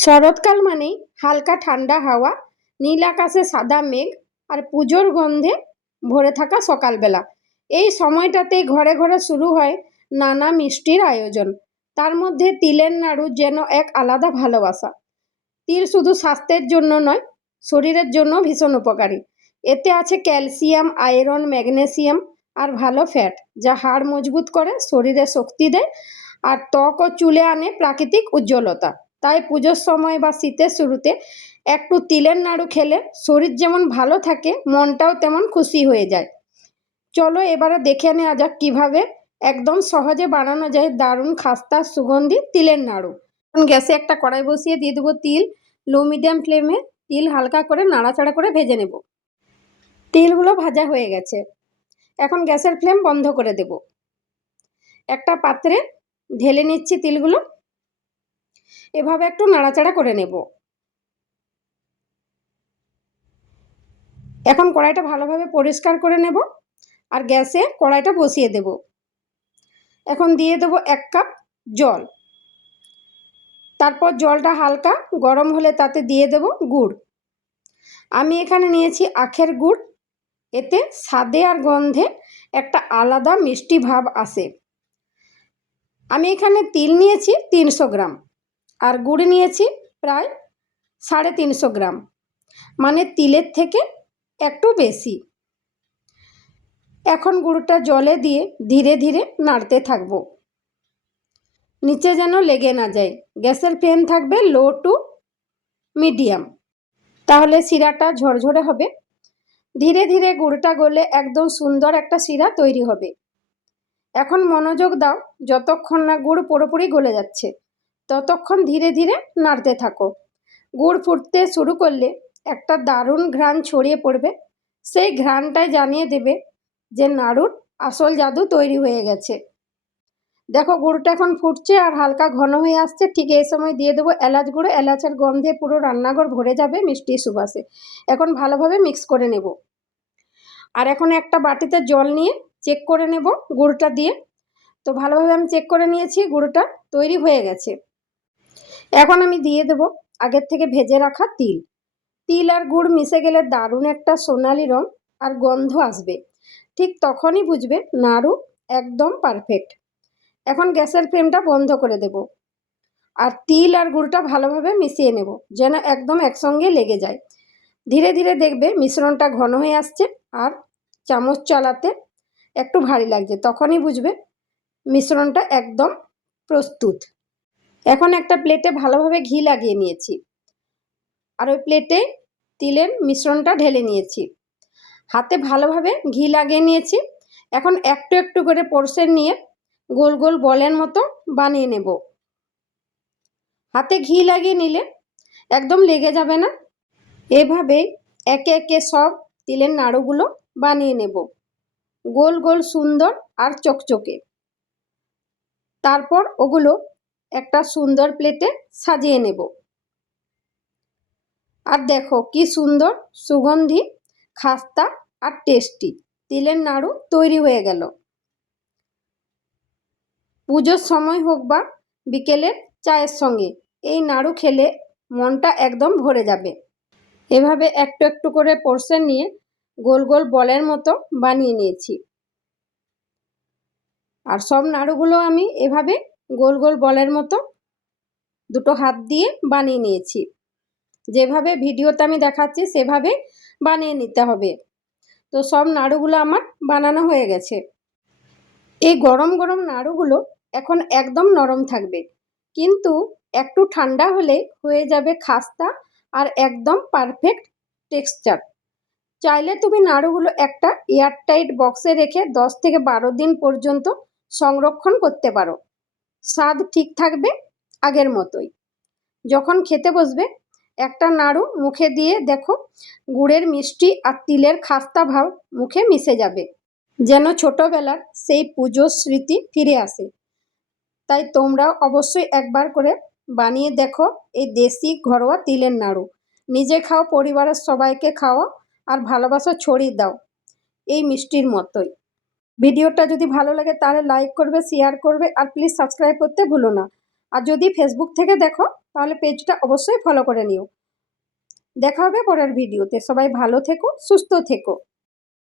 শরৎকাল মানেই হালকা ঠান্ডা হাওয়া, নীল আকাশে সাদা মেঘ আর পুজোর গন্ধে ভরে থাকা সকালবেলা। এই সময়টাতেই ঘরে ঘরে শুরু হয় নানা মিষ্টির আয়োজন। তার মধ্যে তিলের নাড়ু যেন এক আলাদা ভালোবাসা। তিল শুধু স্বাস্থ্যের জন্য নয়, শরীরের জন্য ভীষণ উপকারী। এতে আছে ক্যালসিয়াম, আয়রন, ম্যাগনেসিয়াম আর ভালো ফ্যাট, যা হাড় মজবুত করে, শরীরে শক্তি দেয় আর ত্বক ও চুলে আনে প্রাকৃতিক উজ্জ্বলতা। তাই পুজোর সময় বা শীতের শুরুতে একটু তিলের নাড়ু খেলে শরীর যেমন ভালো থাকে, মনটাও তেমন খুশি হয়ে যায়। চলো এবারে দেখে নেওয়া যাক কীভাবে একদম সহজে বানানো যায় দারুণ খাস্তা সুগন্ধি তিলের নাড়ু। গ্যাসে একটা কড়াই বসিয়ে দিয়ে দেবো তিল। লো মিডিয়াম ফ্লেমে তিল হালকা করে নাড়াচাড়া করে ভেজে নেব। তিলগুলো ভাজা হয়ে গেছে। এখন গ্যাসের ফ্লেম বন্ধ করে দেব। একটা পাত্রে ঢেলে নিচ্ছি তিলগুলো। এভাবে একটু নাড়াচাড়া করে নেব। এখন কড়াইটা ভালোভাবে পরিষ্কার করে নেব আর গ্যাসে কড়াইটা বসিয়ে দেব। এখন দিয়ে দেবো এক কাপ জল। তারপর জলটা হালকা গরম হলে তাতে দিয়ে দেব গুড়। আমি এখানে নিয়েছি আখের গুড়। এতে স্বাদে আর গন্ধে একটা আলাদা মিষ্টি ভাব আসে। আমি এখানে তিল নিয়েছি তিনশো গ্রাম। আর গুড় নিয়েছি প্রায় সাড়ে তিনশো গ্রাম। মানে তিলের থেকে একটু বেশি। এখন গুঁড়োটা জলে দিয়ে ধীরে ধীরে নাড়তে থাকব। নিচে যেন লেগে না যায়। গ্যাসের ফ্লেম থাকবে লো টু মিডিয়াম। তাহলে শিরাটা ঝরঝরে হবে। ধীরে ধীরে গুড়টা গলে একদম সুন্দর একটা শিরা তৈরি হবে। এখন মনোযোগ দাও, যতক্ষণ না গুড় পুরোপুরি গলে যাচ্ছে। ততক্ষণ ধীরে ধীরে নাড়তে থাকো। গুড় ফুটতে শুরু করলে একটা দারুণ ঘ্রাণ ছড়িয়ে পড়বে। সেই ঘ্রাণটাই জানিয়ে দেবে যে নাড়ুর আসল জাদু তৈরি হয়ে গেছে। দেখো, গুড়টা এখন ফুটছে আর হালকা ঘন হয়ে আসছে। ঠিক এই সময় দিয়ে দেবো এলাচ গুঁড়ো। এলাচের গন্ধে পুরো রান্নাঘর ভরে যাবে মিষ্টি সুবাসে। এখন ভালোভাবে মিক্স করে নেব। আর এখন একটা বাটিতে জল নিয়ে চেক করে নেব গুড়টা দিয়ে। তো ভালোভাবে আমি চেক করে নিয়েছি, গুঁড়োটা তৈরি হয়ে গেছে। এখন আমি দিয়ে দেব আগের থেকে ভেজে রাখা তিল। তিল আর গুড় মিশে গেলে দারুণ একটা সোনালি রং আর গন্ধ আসবে। ঠিক তখনই বুঝবে নাড়ু একদম পারফেক্ট এখন গ্যাসের ফ্লেমটা বন্ধ করে দেব। আর তিল আর গুড়টা ভালোভাবে মিশিয়ে নেব, যেন একদম একসঙ্গে লেগে যায়। ধীরে ধীরে দেখবে মিশ্রণটা ঘন হয়ে আসছে আর চামচ চালাতে একটু ভারী লাগছে। তখনই বুঝবে মিশ্রণটা একদম প্রস্তুত। এখন একটা প্লেটে ভালোভাবে ঘি লাগিয়ে নিয়েছি। আর ওই প্লেটে তিলের মিশ্রণটা ঢেলে নিয়েছি। হাতে ভালোভাবে ঘি লাগিয়ে নিয়েছি। এখন একটু একটু করে পোর্সেন নিয়ে গোল গোল বলের মতো বানিয়ে নেব। হাতে ঘি লাগিয়ে নিলে একদম লেগে যাবে না। এভাবে একে একে সব তিলের নাড়ুগুলো বানিয়ে নেব। গোল গোল সুন্দর আর চকচকে। তারপর ওগুলো একটা সুন্দর প্লেটে সাজিয়ে নেব। আর দেখো কি সুন্দর, সুগন্ধি, খাস্তা আর টেস্টি। তিলের নাড়ু তৈরি হয়ে গেল। পুজোর সময় হোক বা বিকেলের চায়ের সঙ্গে, এই নাড়ু খেলে মনটা একদম ভরে যাবে। এভাবে একটু একটু করে পোর্শন নিয়ে গোল গোল বলের মতো বানিয়ে নিয়েছি। আর সব নাড়ুগুলো আমি এভাবে গোল গোল বলের মতো দুটো হাত দিয়ে বানিয়ে নিয়েছি। যেভাবে ভিডিওতে আমি দেখাচ্ছি, সেভাবে বানিয়ে নিতে হবে। তো সব নাড়ুগুলো আমার বানানো হয়ে গেছে। এই গরম গরম নাড়ুগুলো এখন একদম নরম থাকবে। কিন্তু একটু ঠান্ডা হলে হয়ে যাবে খাস্তা আর একদম পারফেক্ট টেক্সচার। চাইলে তুমি নাড়ুগুলো একটা এয়ারটাইট বক্সে রেখে দশ থেকে বারো দিন পর্যন্ত সংরক্ষণ করতে পারো। স্বাদ ঠিক থাকবে আগের মতোই। যখন খেতে বসবে, একটা নাড়ু মুখে দিয়ে দেখো, গুড়ের মিষ্টি আর তিলের খাস্তা ভাব মুখে মিশে যাবে। যেন ছোটোবেলার সেই পুজোর স্মৃতি ফিরে আসে। তাই তোমরাও অবশ্যই একবার করে বানিয়ে দেখো এই দেশি ঘরোয়া তিলের নাড়ু। নিজে খাও, পরিবারের সবাইকে খাওয়া আর ভালোবাসা ছড়িয়ে দাও। এই মিষ্টির মতোই। ভিডিওটা যদি ভালো লাগে তাহলে লাইক করবে শেয়ার করবে আর প্লিজ সাবস্ক্রাইব করতে ভুলো না। আর যদি ফেসবুক থেকে দেখো, তাহলে পেজটা অবশ্যই ফলো করে নিও। দেখা হবে পরের ভিডিওতে সবাই ভালো থেকো, সুস্থ থেকো।